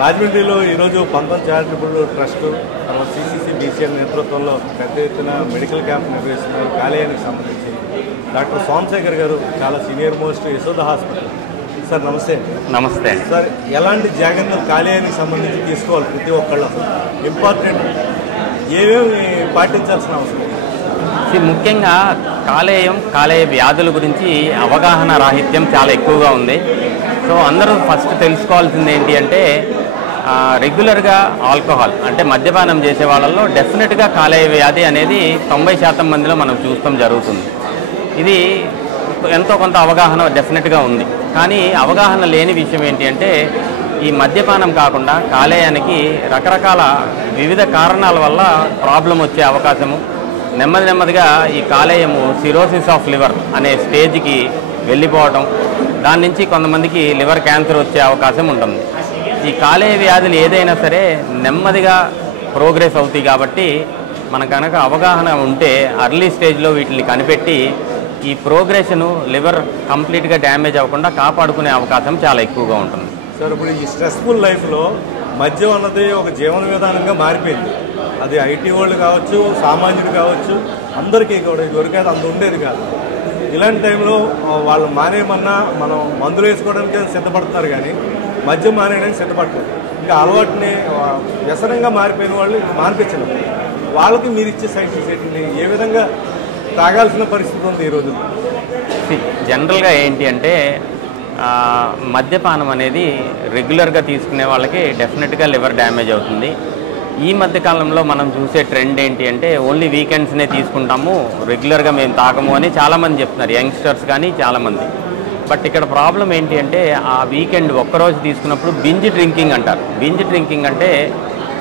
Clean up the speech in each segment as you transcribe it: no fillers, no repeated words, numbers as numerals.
రాజమండ్రిలో ఈరోజు పంతం చారిటబుల్ ట్రస్ట్ తర్వాత సిసిసి బీసీఎల్ నేతృత్వంలో పెద్ద ఎత్తున మెడికల్ క్యాంప్ నిర్వహిస్తున్నారు. కాలేయానికి సంబంధించి డాక్టర్ సోమశేఖర్ గారు చాలా senior most Yashoda hospital. Sir నమస్తే. నమస్తే సార్, ఎలాంటి జాగ్రత్తలు కాలేయానికి సంబంధించి తీసుకోవాలి? ప్రతి ఒక్కళ్ళు ఇంపార్టెంట్ ఏమేమి పాటించాల్సిన అవసరం? ముఖ్యంగా కాలేయ వ్యాధుల గురించి అవగాహన రాహిత్యం చాలా ఎక్కువగా ఉంది. సో అందరూ ఫస్ట్ తెలుసుకోవాల్సింది ఏంటి అంటే రెగ్యులర్గా ఆల్కహాల్ అంటే మద్యపానం చేసే వాళ్ళల్లో డెఫినెట్గా కాలేయ వ్యాధి అనేది 90% మందిలో మనం చూస్తాం జరుగుతుంది. ఇది ఎంతో కొంత అవగాహన డెఫినెట్గా ఉంది. కానీ అవగాహన లేని విషయం ఏంటి అంటే ఈ మద్యపానం కాకుండా కాలేయానికి రకరకాల వివిధ కారణాల వల్ల ప్రాబ్లం వచ్చే అవకాశము, నెమ్మదిగా ఈ కాలేయము సిరోసిస్ ఆఫ్ లివర్ అనే స్టేజ్కి వెళ్ళిపోవటం, దాని నుంచి కొంతమందికి లివర్ క్యాన్సర్ వచ్చే అవకాశం ఉంటుంది. ఈ కాలేయ వ్యాధులు ఏదైనా సరే నెమ్మదిగా ప్రోగ్రెస్ అవుతాయి. కాబట్టి మన కనుక అవగాహన ఉంటే అర్లీ స్టేజ్లో వీటిని కనిపెట్టి ఈ ప్రోగ్రెషను లివర్ కంప్లీట్గా డ్యామేజ్ అవ్వకుండా కాపాడుకునే అవకాశం చాలా ఎక్కువగా ఉంటుంది. సార్, ఇప్పుడు ఈ స్ట్రెస్ఫుల్ లైఫ్లో మద్యం అన్నది ఒక జీవన విధానంగా మారిపోయింది. అది ఐటీ వాళ్ళు కావచ్చు, సామాన్యుడు కావచ్చు, అందరికీ కూడా దొరికేది అంత ఉండేది కాదు. ఇలాంటి టైంలో వాళ్ళు మానేయమన్నా మనం మందులు వేసుకోవడానికి సిద్ధపడుతున్నారు, కానీ మద్యం మానేయడానికి సిద్ధపడతారు. ఇంకా అలవాటుని వ్యసనంగా మారిపోయిన వాళ్ళు మానిపించరు. వాళ్ళకి మీరు ఇచ్చే సైన్స్ ఏంటి? ఏ విధంగా తాగాల్సిన పరిస్థితి ఉంది ఈరోజు? జనరల్గా ఏంటి అంటే మద్యపానం అనేది రెగ్యులర్గా తీసుకునే వాళ్ళకి డెఫినెట్గా లివర్ డ్యామేజ్ అవుతుంది. ఈ మధ్యకాలంలో మనం చూసే ట్రెండ్ ఏంటి అంటే ఓన్లీ వీకెండ్స్నే తీసుకుంటాము, రెగ్యులర్గా మేము తాగము అని చాలామంది చెప్తున్నారు, యంగ్స్టర్స్ కానీ చాలామంది. బట్ ఇక్కడ ప్రాబ్లం ఏంటి అంటే ఆ వీకెండ్ ఒక్కరోజు తీసుకున్నప్పుడు బింజ్ డ్రింకింగ్ అంటారు. బింజ్ డ్రింకింగ్ అంటే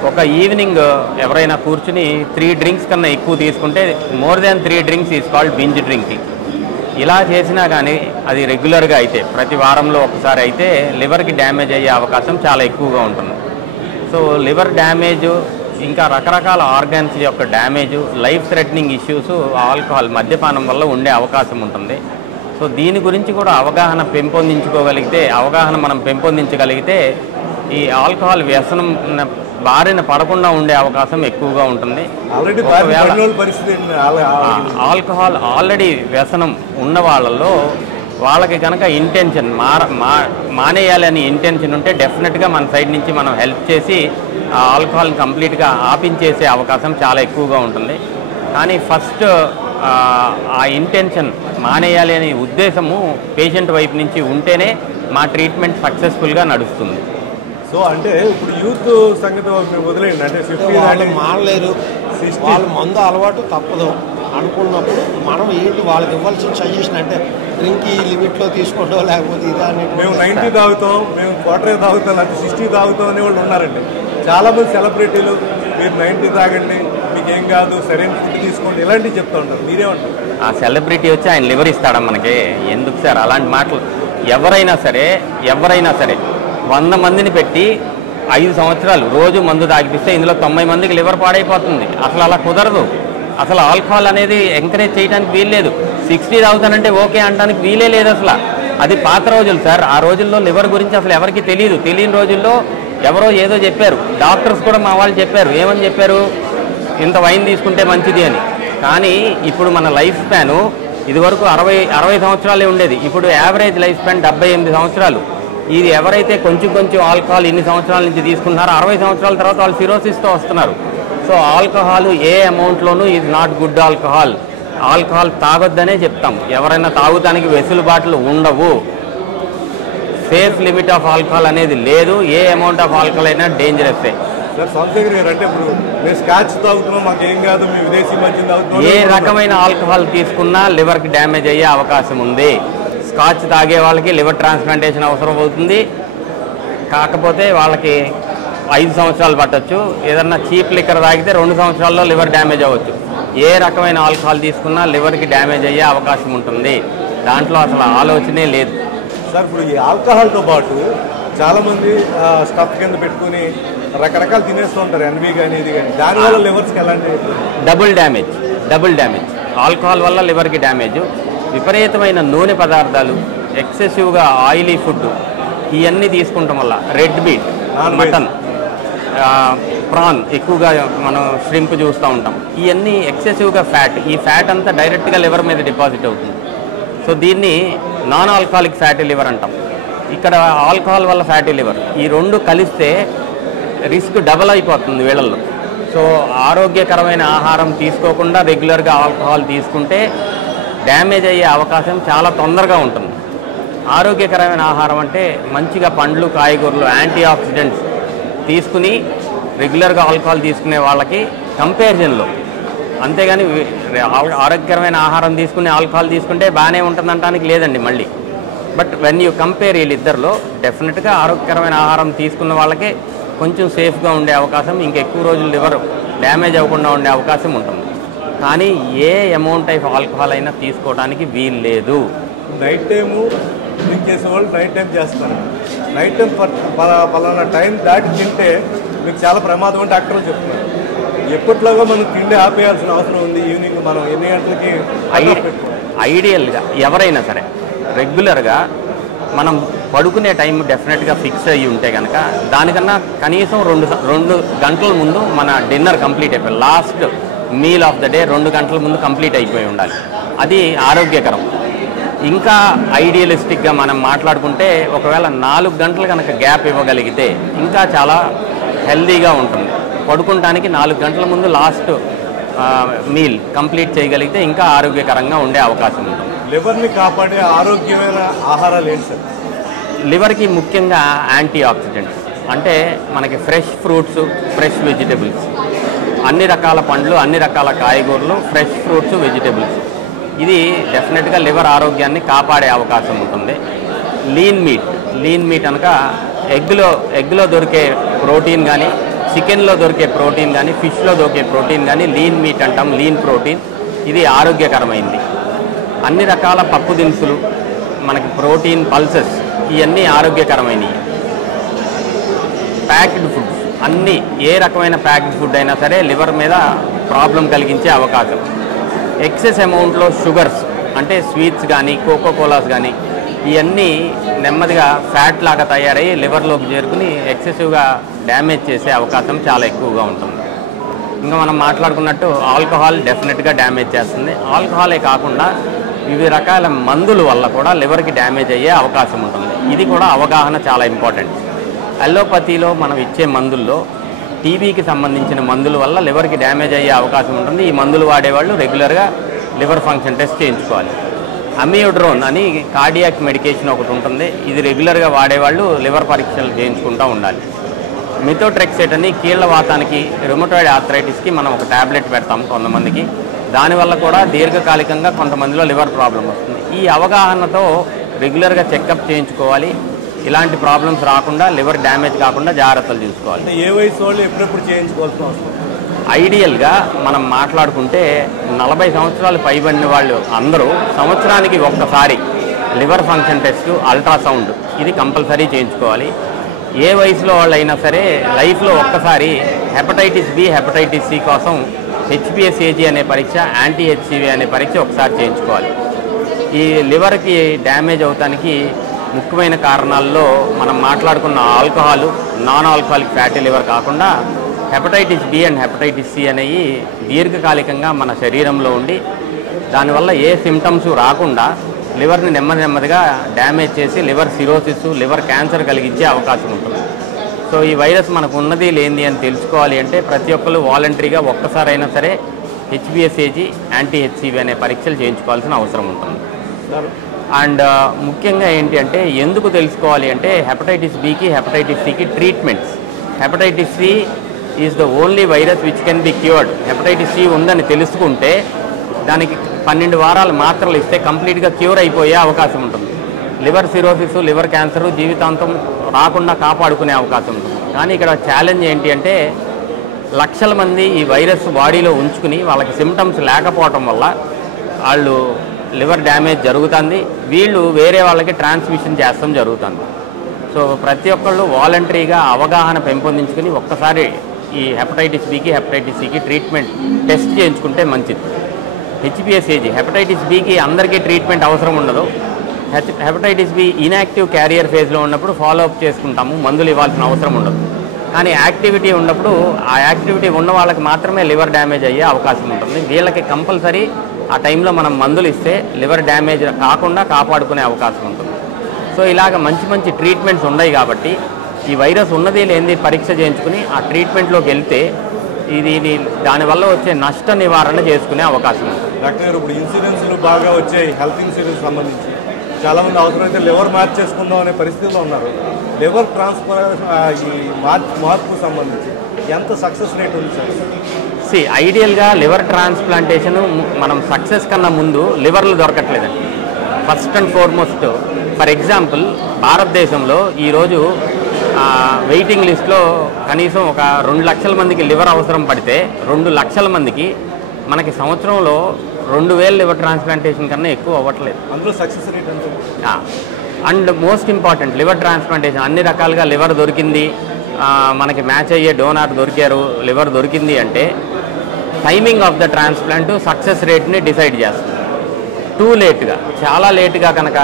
ఒక ఈవినింగ్ ఎవరైనా కూర్చుని 3 డ్రింక్స్ కన్నా ఎక్కువ తీసుకుంటే more than 3 drinks is called binge drinking. ఇలా చేసినా కానీ అది రెగ్యులర్గా అయితే ప్రతి వారంలో ఒకసారి అయితే లివర్కి డ్యామేజ్ అయ్యే అవకాశం చాలా ఎక్కువగా ఉంటుంది. సో లివర్ డ్యామేజు, ఇంకా రకరకాల ఆర్గాన్స్ యొక్క damage, life threatening issues alcohol మద్యపానం వల్ల ఉండే అవకాశం ఉంటుంది. సో దీని గురించి కూడా అవగాహన మనం పెంపొందించగలిగితే ఈ ఆల్కహాల్ వ్యసనం బారిన పడకుండా ఉండే అవకాశం ఎక్కువగా ఉంటుంది. ఆల్కహాల్ ఆల్రెడీ వ్యసనం ఉన్న వాళ్ళలో వాళ్ళకి కనుక ఇంటెన్షన్ మానేయాలి అని ఇంటెన్షన్ ఉంటే డెఫినెట్గా మన సైడ్ నుంచి మనం హెల్ప్ చేసి ఆ ఆల్కహాల్ని కంప్లీట్గా ఆపించేసే అవకాశం చాలా ఎక్కువగా ఉంటుంది. కానీ ఫస్ట్ ఆ ఇంటెన్షన్ మానేయాలి అనే ఉద్దేశము పేషెంట్ వైపు నుంచి ఉంటేనే మా ట్రీట్మెంట్ సక్సెస్ఫుల్గా నడుస్తుంది. సో అంటే ఇప్పుడు యూత్ సంగతి వదిలేండి, అంటే 50 వాళ్ళు మానలేరు, వాళ్ళు మందు అలవాటు తప్పదు అనుకున్నప్పుడు మనం ఏంటి వాళ్ళకి ఇవ్వాల్సిన సజెషన్ అంటే డ్రింక్ ఈ లిమిట్లో తీసుకోవడం, లేకపోతే ఇది అని మేము 90 తాగుతాం, మేము 40 తాగుతాం, లేకపోతే 60 తాగుతాం అనే వాళ్ళు ఉన్నారండి. చాలామంది సెలబ్రిటీలు మీరు 90 తాగండి, మీకేం కాదు, సరైన ఫుడ్ తీసుకోండి, ఇలాంటివి చెప్తూ ఉంటారు. మీరేమంటారు? ఆ సెలబ్రిటీ వచ్చి ఆయన లివర్ ఇస్తాడా మనకి? ఎందుకు సార్ అలాంటి మాటలు? ఎవరైనా సరే 100 మందిని పెట్టి 5 సంవత్సరాలు రోజు మందు తాగిపిస్తే ఇందులో 90 మందికి లివర్ పాడైపోతుంది. అసలు అలా కుదరదు. అసలు ఆల్కహాల్ అనేది ఎంకరేజ్ చేయడానికి వీల్లేదు. 60 తాగుతానంటే ఓకే అనడానికి వీలే లేదు అసలు. అది పాత రోజులు సార్. ఆ రోజుల్లో లివర్ గురించి అసలు ఎవరికి తెలియని రోజుల్లో ఎవరో ఏదో చెప్పారు. డాక్టర్స్ కూడా మా వాళ్ళు చెప్పారు. ఏమని చెప్పారు? ఇంత వైన్ తీసుకుంటే మంచిది అని. కానీ ఇప్పుడు మన లైఫ్ స్పాను ఇదివరకు 60 సంవత్సరాలే ఉండేది. ఇప్పుడు యావరేజ్ లైఫ్ స్పాన్ 78 సంవత్సరాలు. ఇది ఎవరైతే కొంచెం ఆల్కహాల్ ఇన్ని సంవత్సరాల నుంచి తీసుకుంటున్నారో 60 సంవత్సరాల తర్వాత వాళ్ళు సిరోసిస్తో వస్తున్నారు. సో ఆల్కహాల్ ఏ అమౌంట్లోనూ ఈజ్ నాట్ గుడ్ ఆల్కహాల్ తాగొద్దనే చెప్తాం. ఎవరైనా తాగుతానికి వెసులుబాట్లు ఉండవు. సేఫ్ లిమిట్ ఆఫ్ ఆల్కహాల్ అనేది లేదు. ఏ అమౌంట్ ఆఫ్ ఆల్కహాల్ అయినా డేంజరస్సే. సార్, సోమశేఖర్ గారు, అంటే ఇప్పుడు మేము స్కాచ్ తాగుతున్నాం, మాకేం కాదు, మేము విదేశీ మద్యం తాగుతున్నాం. ఏ రకమైన ఆల్కహాల్ తీసుకున్నా లివర్కి డ్యామేజ్ అయ్యే అవకాశం ఉంది. స్కాచ్ తాగే వాళ్ళకి లివర్ ట్రాన్స్ప్లాంటేషన్ అవసరం అవుతుంది. కాకపోతే వాళ్ళకి 5 సంవత్సరాలు పట్టొచ్చు. ఏదన్నా చీప్ లిక్కర్ తాగితే 2 సంవత్సరాల్లో లివర్ డ్యామేజ్ అవ్వచ్చు. ఏ రకమైన ఆల్కహాల్ తీసుకున్నా లివర్కి డ్యామేజ్ అయ్యే అవకాశం ఉంటుంది. దాంట్లో అసలు ఆలోచనే లేదు. సార్, ఇప్పుడు ఈ ఆల్కహాల్తో పాటు చాలామంది స్టఫ్ కింద పెట్టుకుని రకరకాలు తినేస్తూ ఉంటారు, ఎన్వి కానీ ఇది కానీ. దానివల్ల లివర్స్కి ఎలాంటి? Double damage. ఆల్కహాల్ వల్ల లివర్కి డ్యామేజ్. విపరీతమైన నూనె పదార్థాలు, ఎక్సెసివ్గా ఆయిలీ ఫుడ్, ఇవన్నీ తీసుకుంటాం వల్ల రెడ్ మీట్ మటన్, ప్రాన్ ఎక్కువగా మనం ష్రింప్ చూస్తూ ఉంటాం. ఇవన్నీ ఎక్సెసివ్గా ఫ్యాట్. ఈ ఫ్యాట్ అంతా డైరెక్ట్గా లివర్ మీద డిపాజిట్ అవుతుంది. సో దీన్ని నాన్ ఆల్కహాలిక్ ఫ్యాటీ లివర్ అంటాం. ఇక్కడ ఆల్కహాల్ వల్ల ఫ్యాటీ లివర్, ఈ రెండు కలిస్తే రిస్క్ డబల్ అయిపోతుంది వీళ్ళల్లో. సో ఆరోగ్యకరమైన ఆహారం తీసుకోకుండా రెగ్యులర్గా ఆల్కహాల్ తీసుకుంటే డ్యామేజ్ అయ్యే అవకాశం చాలా తొందరగా ఉంటుంది. ఆరోగ్యకరమైన ఆహారం అంటే మంచిగా పండ్లు, కాయగూరలు, యాంటీ ఆక్సిడెంట్స్ తీసుకుని రెగ్యులర్గా ఆల్కహాల్ తీసుకునే వాళ్ళకి కంపారిజన్లో, అంతేగాని ఆరోగ్యకరమైన ఆహారం తీసుకుని ఆల్కహాల్ తీసుకుంటే బాగానే ఉంటుందంటానికి లేదండి మళ్ళీ. బట్ వెన్ యూ కంపేర్ వీళ్ళిద్దరిలో డెఫినెట్గా ఆరోగ్యకరమైన ఆహారం తీసుకున్న వాళ్ళకే కొంచెం సేఫ్గా ఉండే అవకాశం, ఇంకెక్కువ రోజులు లివర్ డ్యామేజ్ అవ్వకుండా ఉండే అవకాశం ఉంటుంది. కానీ ఏ అమౌంట్ ఆఫ్ ఆల్కహాల్ అయినా తీసుకోవడానికి వీలు లేదు. నైట్ టైము డ్రింక్ చేసే వాళ్ళు నైట్ టైం చేస్తారు. నైట్ టైం పలానా టైం దాటి తింటే మీకు చాలా ప్రమాదం అని డాక్టర్లు చెప్తున్నారు. ఎప్పటిలాగా మనం తిండి ఆపేయాల్సిన అవసరం ఉంది. ఈవినింగ్ మనం ఎన్ని గంటలకి ఐడియల్గా ఎవరైనా సరే రెగ్యులర్గా మనం పడుకునే టైం డెఫినెట్గా ఫిక్స్ అయ్యి ఉంటే కనుక దానికన్నా కనీసం 2 గంటల ముందు మన డిన్నర్ కంప్లీట్ అయిపోయి, last meal of the day 2 గంటల ముందు కంప్లీట్ అయిపోయి ఉండాలి. అది ఆరోగ్యకరం. ఇంకా ఐడియలిస్టిక్గా మనం మాట్లాడుకుంటే ఒకవేళ 4 గంటలు కనుక గ్యాప్ ఇవ్వగలిగితే ఇంకా చాలా హెల్దీగా ఉంటుంది. పడుకుంటానికి 4 గంటల ముందు లాస్ట్ మీల్ కంప్లీట్ చేయగలిగితే ఇంకా ఆరోగ్యకరంగా ఉండే అవకాశం ఉంటుంది. లివర్ని కాపాడే ఆరోగ్యమైన ఆహారాలు ఏంటి సార్? లివర్కి ముఖ్యంగా యాంటీ ఆక్సిడెంట్స్ అంటే మనకి ఫ్రెష్ ఫ్రూట్స్, ఫ్రెష్ వెజిటబుల్స్, అన్ని రకాల పండ్లు, అన్ని రకాల కాయగూరలు, ఫ్రెష్ ఫ్రూట్స్, వెజిటబుల్స్, ఇది డెఫినెట్గా లివర్ ఆరోగ్యాన్ని కాపాడే అవకాశం ఉంటుంది. లీన్ మీట్ అనక ఎగ్లో దొరికే ప్రోటీన్ కానీ, చికెన్లో దొరికే ప్రోటీన్ కానీ, ఫిష్లో దొరికే ప్రోటీన్ కానీ లీన్ మీట్ అంటాం, లీన్ ప్రోటీన్. ఇది ఆరోగ్యకరమైంది. అన్ని రకాల పప్పు దినుసులు, మనకి ప్రోటీన్ పల్సెస్, ఇవన్నీ ఆరోగ్యకరమైనవి. ప్యాక్డ్ ఫుడ్స్ అన్నీ, ఏ రకమైన ప్యాక్డ్ ఫుడ్ అయినా సరే లివర్ మీద ప్రాబ్లం కలిగించే అవకాశం. ఎక్సెస్ అమౌంట్లో షుగర్స్ అంటే స్వీట్స్ కానీ, కోకోకోలాస్ కానీ, ఇవన్నీ నెమ్మదిగా ఫ్యాట్ లాగా తయారయ్యి లివర్లోకి చేరుకుని ఎక్సెసివ్గా డ్యామేజ్ చేసే అవకాశం చాలా ఎక్కువగా ఉంటుంది. ఇంకా మనం మాట్లాడుకున్నట్టు ఆల్కహాల్ డెఫినెట్గా డ్యామేజ్ చేస్తుంది. ఆల్కహాలే కాకుండా వివిధ రకాల మందుల వల్ల కూడా లివర్కి డ్యామేజ్ అయ్యే అవకాశం ఉంటుంది. ఇది కూడా అవగాహన చాలా ఇంపార్టెంట్. అలోపతిలో మనం ఇచ్చే మందుల్లో టీబీకి సంబంధించిన మందుల వల్ల లివర్కి డ్యామేజ్ అయ్యే అవకాశం ఉంటుంది. ఈ మందులు వాడేవాళ్ళు రెగ్యులర్గా లివర్ ఫంక్షన్ టెస్ట్ చేయించుకోవాలి. అమియోడ్రోన్ అని కార్డియాక్ మెడికేషన్ ఒకటి ఉంటుంది. ఇది రెగ్యులర్గా వాడేవాళ్ళు లివర్ పరీక్షలు చేయించుకుంటూ ఉండాలి. మిథోట్రెక్సేట్ అని కీళ్ల వాతానికి, రుమటాయిడ్ ఆర్థరైటిస్కి మనం ఒక ట్యాబ్లెట్ పెడతాం కొంతమందికి. దానివల్ల కూడా దీర్ఘకాలికంగా కొంతమందిలో లివర్ ప్రాబ్లం వస్తుంది. ఈ అవగాహనతో రెగ్యులర్గా చెకప్ చేయించుకోవాలి. ఇలాంటి ప్రాబ్లమ్స్ రాకుండా, లివర్ డ్యామేజ్ కాకుండా జాగ్రత్తలు చూసుకోవాలి. ఏ వయసు వాళ్ళు ఎప్పుడెప్పుడు చేయించుకోవాల్సిన అవసరం? ఐడియల్గా మనం మాట్లాడుకుంటే 40 సంవత్సరాలు పైబడిన వాళ్ళు అందరూ సంవత్సరానికి ఒక్కసారి లివర్ ఫంక్షన్ టెస్ట్, అల్ట్రాసౌండ్ ఇది కంపల్సరీ చేయించుకోవాలి. ఏ వయసులో వాళ్ళైనా సరే లైఫ్లో ఒక్కసారి హెపటైటిస్ బి, హెపటైటిస్ సి కోసం HPSAG అనే పరీక్ష, యాంటీ HCV అనే పరీక్ష ఒకసారి చేయించుకోవాలి. ఈ లివర్కి డ్యామేజ్ అవటానికి ముఖ్యమైన కారణాల్లో మనం మాట్లాడుకున్న alcohol, non alcoholic fatty liver కాకుండా hepatitis B and hepatitis C అనేవి దీర్ఘకాలికంగా మన శరీరంలో ఉండి దానివల్ల ఏ సిమ్టమ్స్ రాకుండా లివర్ని నెమ్మదిగా డ్యామేజ్ చేసి లివర్ సిరోసిస్, లివర్ క్యాన్సర్ కలిగించే అవకాశం ఉంటుంది. సో ఈ వైరస్ మనకు ఉన్నది లేనిది అని తెలుసుకోవాలి అంటే ప్రతి ఒక్కరు వాలంటరీగా ఒక్కసారైనా సరే HPSAG, యాంటీ HCV అనే పరీక్షలు చేయించుకోవాల్సిన అవసరం ఉంటుంది. అండ్ ముఖ్యంగా ఏంటి అంటే ఎందుకు తెలుసుకోవాలి అంటే హెపటైటిస్ బికి, హెపటైటిస్ సికి treatments. Hepatitis C is the only virus which can be cured. Hepatitis C ఉందని తెలుసుకుంటే దానికి 12 వారాలు మాత్రలు ఇస్తే కంప్లీట్గా క్యూర్ అయిపోయే అవకాశం ఉంటుంది. లివర్ సిరోసిస్, లివర్ క్యాన్సర్ జీవితాంతం రాకుండా కాపాడుకునే అవకాశం ఉంటుంది. కానీ ఇక్కడ ఛాలెంజ్ ఏంటి అంటే లక్షల మంది ఈ వైరస్ బాడీలో ఉంచుకుని వాళ్ళకి సిమ్టమ్స్ లేకపోవటం వల్ల వాళ్ళు లివర్ డ్యామేజ్ జరుగుతుంది. వీళ్ళు వేరే వాళ్ళకి ట్రాన్స్మిషన్ చేస్తాం జరుగుతుంది. సో ప్రతి ఒక్కళ్ళు వాలంటరీగా అవగాహన పెంపొందించుకుని ఒక్కసారి ఈ హెపటైటిస్ బికి, హెపటైటిస్ సికి ట్రీట్మెంట్ టెస్ట్ చేయించుకుంటే మంచిది. HPSAG హెపటైటిస్ బికి అందరికీ ట్రీట్మెంట్ అవసరం ఉండదు. హెపటైటిస్ బి ఇన్యాక్టివ్ క్యారియర్ ఫేజ్లో ఉన్నప్పుడు ఫాలో అప్ చేసుకుంటాము, మందులు ఇవ్వాల్సిన అవసరం ఉండదు. కానీ యాక్టివిటీ ఉన్నప్పుడు ఆ యాక్టివిటీ ఉన్న వాళ్ళకి మాత్రమే లివర్ డ్యామేజ్ అయ్యే అవకాశం ఉంటుంది. వీళ్ళకి కంపల్సరీ ఆ టైంలో మనం మందులు ఇస్తే లివర్ డ్యామేజ్ కాకుండా కాపాడుకునే అవకాశం ఉంటుంది. సో ఇలాగ మంచి మంచి ట్రీట్మెంట్స్ ఉన్నాయి కాబట్టి ఈ వైరస్ ఉన్నది లేనిది పరీక్ష చేయించుకుని ఆ ట్రీట్మెంట్లోకి వెళ్తే ఇది దానివల్ల వచ్చే నష్ట నివారణ చేసుకునే అవకాశం ఉంటుంది. డాక్టర్ గారు, ఇప్పుడు ఇన్సూరెన్స్లు బాగా వచ్చాయి, హెల్త్ ఇన్సూరెన్స్ సంబంధించి చాలామంది అవసరమైతే లివర్ మార్చేసుకుందాం అనే పరిస్థితిలో ఉన్నారు. లివర్ ట్రాన్స్ఫర్ ఈ మార్పుకు సంబంధించి ఎంత సక్సెస్ రేట్ ఉంది సార్? ఐడియల్గా లివర్ ట్రాన్స్ప్లాంటేషన్ మనం సక్సెస్ కన్నా ముందు లివర్లు దొరకట్లేదండి. First and foremost for example భారతదేశంలో ఈరోజు వెయిటింగ్ లిస్ట్లో కనీసం ఒక 2 లక్షల మందికి లివర్ అవసరం పడితే 2 లక్షల మందికి మనకి సంవత్సరంలో 2000 లివర్ ట్రాన్స్ప్లాంటేషన్ కన్నా ఎక్కువ అవ్వట్లేదు. అందులో సక్సెస్ రేట్ అంటే and most important liver transplantation అన్ని రకాలుగా లివర్ దొరికింది, మనకి మ్యాచ్ అయ్యే డోనార్ దొరికారు, లివర్ దొరికింది అంటే timing of the transplant success రేట్ని డిసైడ్ చేస్తుంది. టూ లేట్గా, చాలా లేట్గా కనుక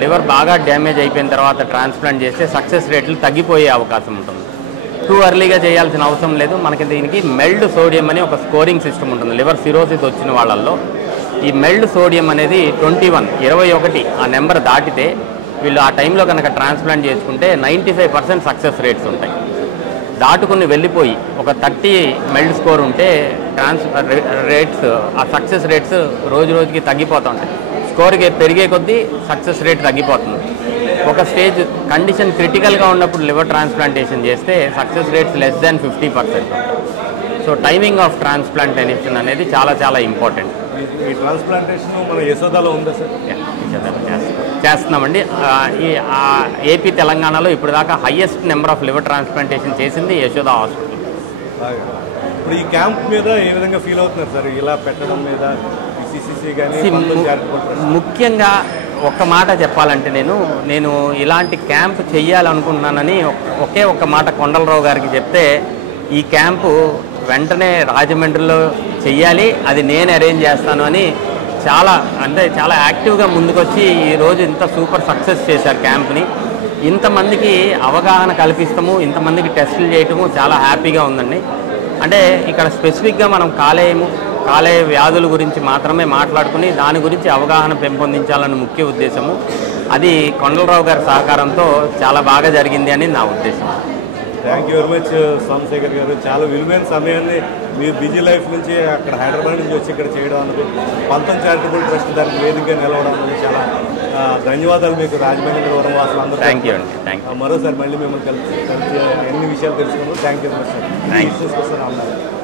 లివర్ బాగా డ్యామేజ్ అయిపోయిన తర్వాత ట్రాన్స్ప్లాంట్ చేస్తే సక్సెస్ రేట్లు తగ్గిపోయే అవకాశం ఉంటుంది. టూ ఎర్లీగా చేయాల్సిన అవసరం లేదు. మనకి దీనికి మెల్డ్ సోడియం అని ఒక స్కోరింగ్ సిస్టమ్ ఉంటుంది. లివర్ సిరోసిస్ వచ్చిన వాళ్ళల్లో ఈ మెల్డ్ సోడియం అనేది 21 ఆ నెంబర్ దాటితే వీళ్ళు ఆ టైంలో కనుక ట్రాన్స్ప్లాంట్ చేసుకుంటే 95% సక్సెస్ రేట్స్ ఉంటాయి. దాటుకుని వెళ్ళిపోయి ఒక 30 మెల్డ్ స్కోర్ ఉంటే రేట్స్ ఆ సక్సెస్ రేట్స్ రోజు రోజుకి తగ్గిపోతూ ఉంటాయి. స్కోర్కి పెరిగే కొద్దీ సక్సెస్ రేట్ తగ్గిపోతుంది. ఒక స్టేజ్ కండిషన్ క్రిటికల్గా ఉన్నప్పుడు లివర్ ట్రాన్స్ప్లాంటేషన్ చేస్తే success rates less than 50%. So timing of transplantation అనేది చాలా చాలా ఇంపార్టెంట్. ఈ ట్రాన్స్ప్లాంటేషన్ మన యశోదాలో ఉందా సార్? చేస్తున్నామండి. ఈ ఏపీ తెలంగాణలో ఇప్పుడు దాకా highest number of liver transplantation చేసింది యశోదా హాస్పిటల్. ఇప్పుడు ఈ క్యాంప్ మీద ఏ విధంగా ఫీల్ అవుతున్నారు సార్ ఇలా పెట్టడం మీద? ముఖ్యంగా ఒక్క మాట చెప్పాలంటే నేను ఇలాంటి క్యాంప్ చెయ్యాలనుకుంటున్నానని ఒక్క మాట కొండలరావు గారికి చెప్తే ఈ క్యాంపు వెంటనే రాజమండ్రిలో చెయ్యాలి, అది నేను అరేంజ్ చేస్తాను అని చాలా యాక్టివ్గా ముందుకొచ్చి ఈరోజు ఇంత సూపర్ సక్సెస్ చేశారు క్యాంప్ని. ఇంతమందికి అవగాహన కల్పిస్తాము, ఇంతమందికి టెస్టులు చేయటము చాలా హ్యాపీగా ఉందండి. అంటే ఇక్కడ స్పెసిఫిక్గా మనం కాలేయ వ్యాధుల గురించి మాత్రమే మాట్లాడుకుని దాని గురించి అవగాహన పెంపొందించాలని ముఖ్య ఉద్దేశము. అది కొండలరావు గారి సహకారంతో చాలా బాగా జరిగింది అని నా ఉద్దేశం. Thank you very much Somashekar గారు. చాలా విలువైన సమయాన్ని మీరు బిజీ లైఫ్ నుంచి అక్కడ హైదరాబాద్ నుంచి వచ్చి ఇక్కడ చేయడం అన్నది పంతం చారిటబుల్ ట్రస్ట్ దానికి వేదికగా నిలవడం అనేది చాలా ధన్యవాదాలు మీకు రాజమండ్రి వరంవాసులు అందరూ. థ్యాంక్ యూ అండి. Thank you. మరోసారి మళ్ళీ మిమ్మల్ని కలిసి ఎన్ని విషయాలు తెలుసుకున్నాము. Thank you very much sir. Thank you.